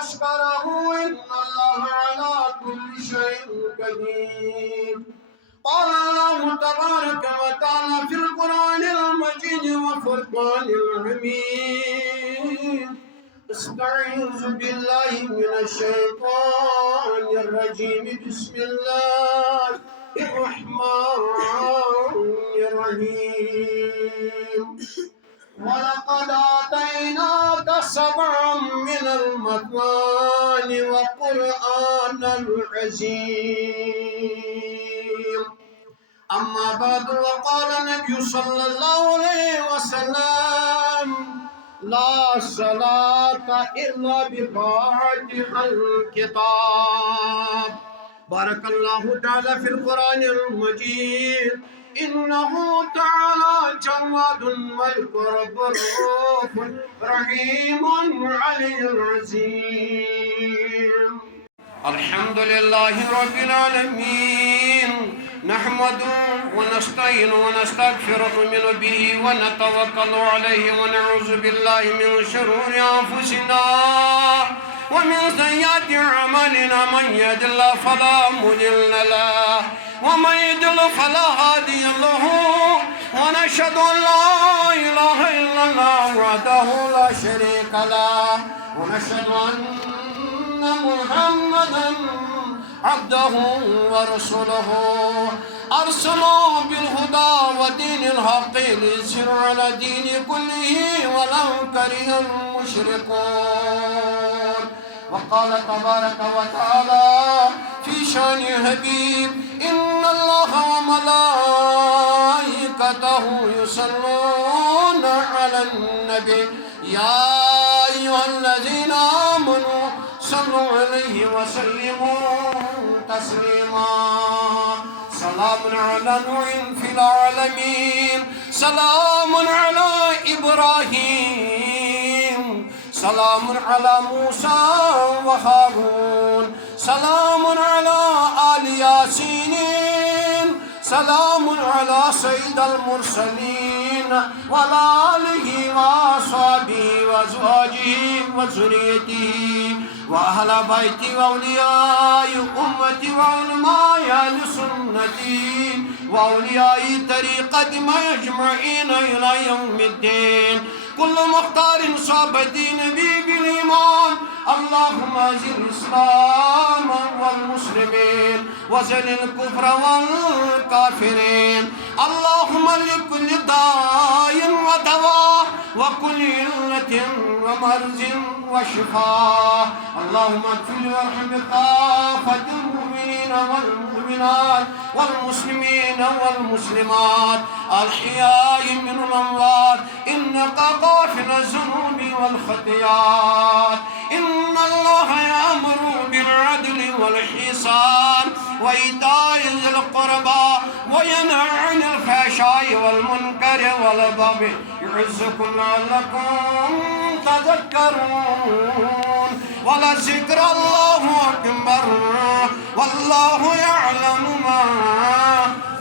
واشكره إن الله على كل شيء قدير. قال الله تبارك وتعالى في القرآن المجيد وفرقان الحميد: استعيذ بالله من الشيطان الرجيم. بسم الله الرحمن الرحيم. ولقد آتيناك سبعا من المثاني وقرآنا العظيم. أما بعد، وقال النبي صلى الله عليه وسلم: لا صلاة إلا بفاتح الكتاب. بارك الله تعالى في القرآن المجيد: إنه تعالى جواد والقرب رؤوف رحيم علي العظيم. الحمد لله رب العالمين، نحمده ونستعين ونستغفر ونؤمن به ونتوكل عليه ونعوذ بالله من شرور أنفسنا ومن سيئات أعمالنا. من يهد الله فلا مضل له ومن يضلل فلا هادي له. ونشهد أن لا إله إلا الله وحده لا شريك له، ونشهد أن محمدا عبده ورسوله أرسله بالهدى ودين الحق ليظهره على دين كله ولو كره المشركون. وقال تبارك وتعالى في شان الحبيب: إن الله وملائكته يصلون على النبي يا أيها الذين آمنوا صلوا عليه وسلموا تسليما. سلام على نوح في العالمين، سلام على إبراهيم، سلام على موسى وهارون، سلام على آل ياسين، سلام على سيد المرسلين وعلى آله وأصحابه وأزواجه وذريته وأهل بيته وأولياء أمتي وعلماء أهل سنتي وأولياء طريقة أجمعين إلى يوم الدين. كل مختار صاب دين نبي بالإيمان. اللهم أعز الإسلام والمسلمين وزل الكفر والكافرين. اللهم لكل داء ودواء وكل علة ومرض وشفاء. اللهم اغفر وارحم كافة المؤمنين والمؤمنات والمسلمين والمسلمات الأحياء من الأموات، إنك غافر الذنوب والخطيئات. إن الله يأمر بالعدل والإحسان وإيتاء ذي القربى وينهى عن الفحشاء والمنكر والبغي يعظكم لعلكم تذكرون. ولذكر الله أكبر والله يعلم ما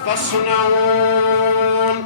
تصنعون.